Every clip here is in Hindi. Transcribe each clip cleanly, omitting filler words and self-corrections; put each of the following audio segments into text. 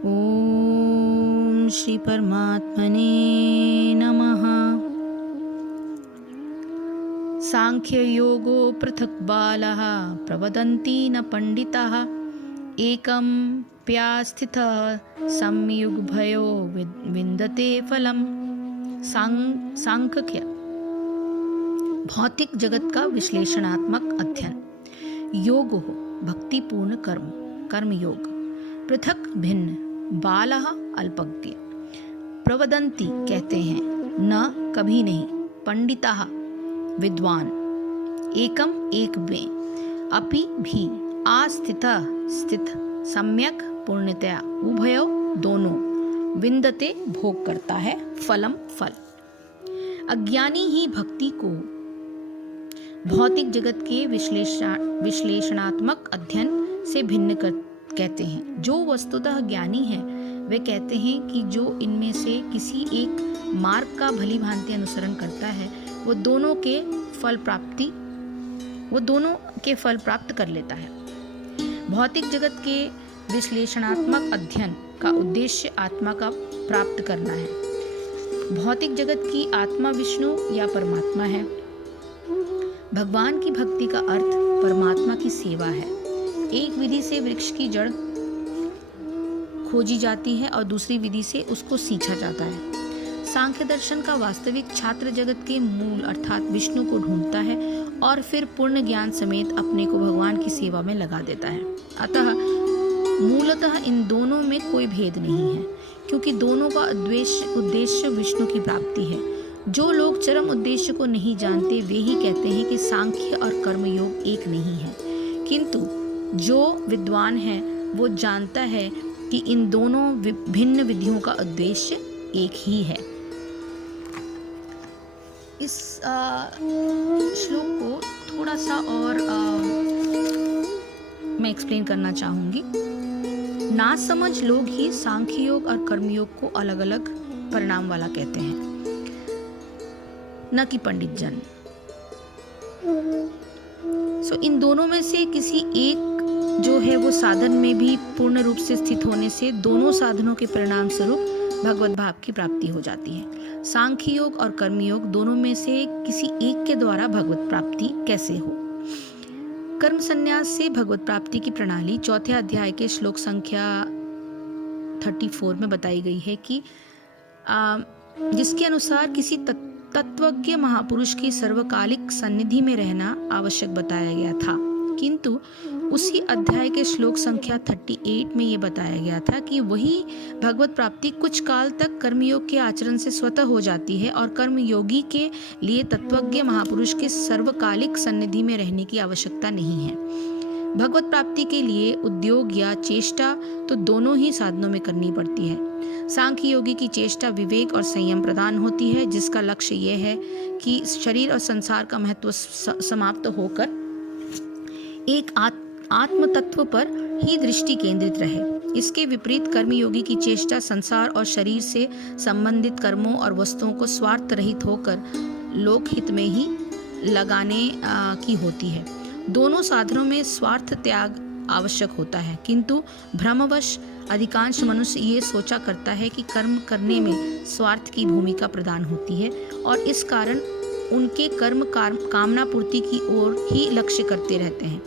ओम श्री परमात्मने नमः। सांख्य योगो पृथक् बालः प्रवदन्ति न पंडिताः एकं प्यास्थितः संयुग्भयो विन्दते फलम्। सांख्य भौतिक जगत का विश्लेषणात्मक अध्ययन। योग हो भक्तिपूर्ण कर्म योग। पृथक भिन्न, बालः अल्पज्ञ। प्रवदन्ति कहते हैं, न कभी नहीं, पंडिताः विद्वान, एकम एक में, अपि भी, आस्थितः स्थित, सम्यक पूर्णतया, उभयो दोनों, विन्दते भोग करता है, फलम फल। अज्ञानी ही भक्ति को भौतिक जगत के विश्लेषणात्मक अध्ययन से भिन्न कहते हैं। जो वस्तुतः ज्ञानी है वे कहते हैं कि जो इनमें से किसी एक मार्ग का भली भांति अनुसरण करता है वो दोनों के फल प्राप्त कर लेता है। भौतिक जगत के विश्लेषणात्मक अध्ययन का उद्देश्य आत्मा का प्राप्त करना है। भौतिक जगत की आत्मा विष्णु या परमात्मा है। भगवान की भक्ति का अर्थ परमात्मा की सेवा है। एक विधि से वृक्ष की जड़ खोजी जाती है और दूसरी विधि से उसको सींचा जाता है। सांख्य दर्शन का वास्तविक छात्र जगत के मूल अर्थात विष्णु को ढूंढता है और फिर पूर्ण ज्ञान समेत अपने को भगवान की सेवा में लगा देता है। अतः मूलतः इन दोनों में कोई भेद नहीं है, क्योंकि दोनों का उद्देश्य विष्णु की प्राप्ति है। जो लोग चरम उद्देश्य को नहीं जानते वे ही कहते हैं कि सांख्य और कर्म योग एक नहीं है, किंतु जो विद्वान है वो जानता है कि इन दोनों भिन्न विधियों का उद्देश्य एक ही है। इस श्लोक को थोड़ा सा और मैं एक्सप्लेन करना चाहूंगी। ना समझ लोग ही सांख्य योग और कर्मयोग को अलग अलग परिणाम वाला कहते हैं, न कि पंडित जन। इन दोनों में से किसी एक जो है वो साधन में भी पूर्ण रूप से स्थित होने से दोनों साधनों के परिणाम स्वरूप भगवत भाव की प्राप्ति हो जाती है। सांख्य योग और कर्म योग दोनों में से किसी एक के द्वारा भगवत प्राप्ति कैसे हो। कर्म संन्यास से भगवत प्राप्ति की प्रणाली चौथे अध्याय के श्लोक संख्या 34 में बताई गई है कि जिसके अनुसार किसी तत्वज्ञ महापुरुष की सर्वकालिक सन्निधि में रहना आवश्यक बताया गया था, किंतु उसी अध्याय के श्लोक संख्या 38 में ये बताया गया था कि वही भगवत प्राप्ति कुछ काल तक कर्मयोग के आचरण से स्वतः हो जाती है और कर्मयोगी के लिए तत्वज्ञ महापुरुष के सर्वकालिक सन्निधि में रहने की आवश्यकता नहीं है। भगवत प्राप्ति के लिए उद्योग या चेष्टा तो दोनों ही साधनों में करनी पड़ती है। सांख्य योगी की चेष्टा विवेक और संयम प्रदान होती है, जिसका लक्ष्य यह है कि शरीर और संसार का महत्व समाप्त होकर एक आत्म तत्व पर ही दृष्टि केंद्रित रहे। इसके विपरीत कर्मयोगी की चेष्टा संसार और शरीर से संबंधित कर्मों और वस्तुओं को स्वार्थ रहित होकर लोकहित में ही लगाने की होती है। दोनों साधनों में स्वार्थ त्याग आवश्यक होता है, किंतु भ्रमवश अधिकांश मनुष्य ये सोचा करता है कि कर्म करने में स्वार्थ की भूमिका प्रदान होती है और इस कारण उनके कर्म कामना पूर्ति की ओर ही लक्ष्य करते रहते हैं।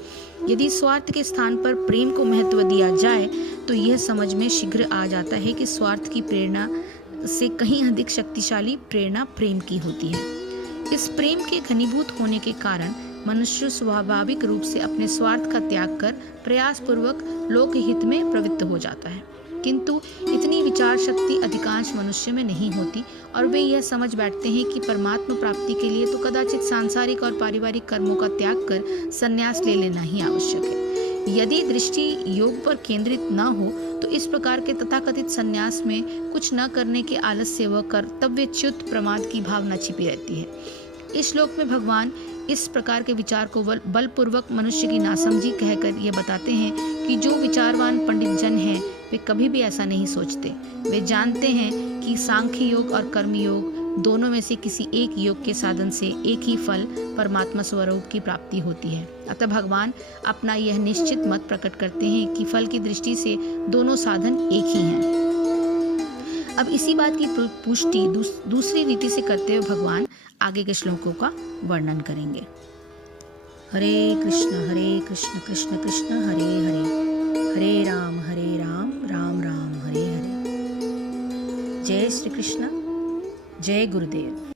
यदि स्वार्थ के स्थान पर प्रेम को महत्व दिया जाए तो यह समझ में शीघ्र आ जाता है कि स्वार्थ की प्रेरणा से कहीं अधिक शक्तिशाली प्रेरणा प्रेम की होती है। इस प्रेम के घनीभूत होने के कारण मनुष्य स्वाभाविक रूप से अपने स्वार्थ का त्याग कर प्रयास पूर्वक लोकहित में प्रवृत्त हो जाता है, किंतु इतनी विचार शक्ति अधिकांश मनुष्य में नहीं होती और वे यह समझ बैठते हैं कि परमात्मा प्राप्ति के लिए तो कदाचित सांसारिक और पारिवारिक कर्मों का त्याग कर संन्यास ले लेना ही आवश्यक है। यदि दृष्टि योग पर केंद्रित न हो तो इस प्रकार के तथाकथित संन्यास में कुछ न करने के आलस्य व कर्तव्यच्युत प्रमाद की भावना छिपी रहती है। इस श्लोक में भगवान इस प्रकार के विचार को बलपूर्वक मनुष्य की नासमझी कहकर ये बताते हैं कि जो विचारवान पंडित जन हैं वे कभी भी ऐसा नहीं सोचते। वे जानते हैं कि सांख्य योग और कर्म योग दोनों में से किसी एक योग के साधन से एक ही फल परमात्मा स्वरूप की प्राप्ति होती है। अतः भगवान अपना यह निश्चित मत प्रकट करते हैं कि फल की दृष्टि से दोनों साधन एक ही हैं। अब इसी बात की पुष्टि दूसरी रीति से करते हुए भगवान आगे के श्लोकों का वर्णन करेंगे। हरे कृष्ण कृष्ण कृष्ण हरे हरे, हरे राम राम राम हरे हरे। जय श्री कृष्ण, जय गुरुदेव।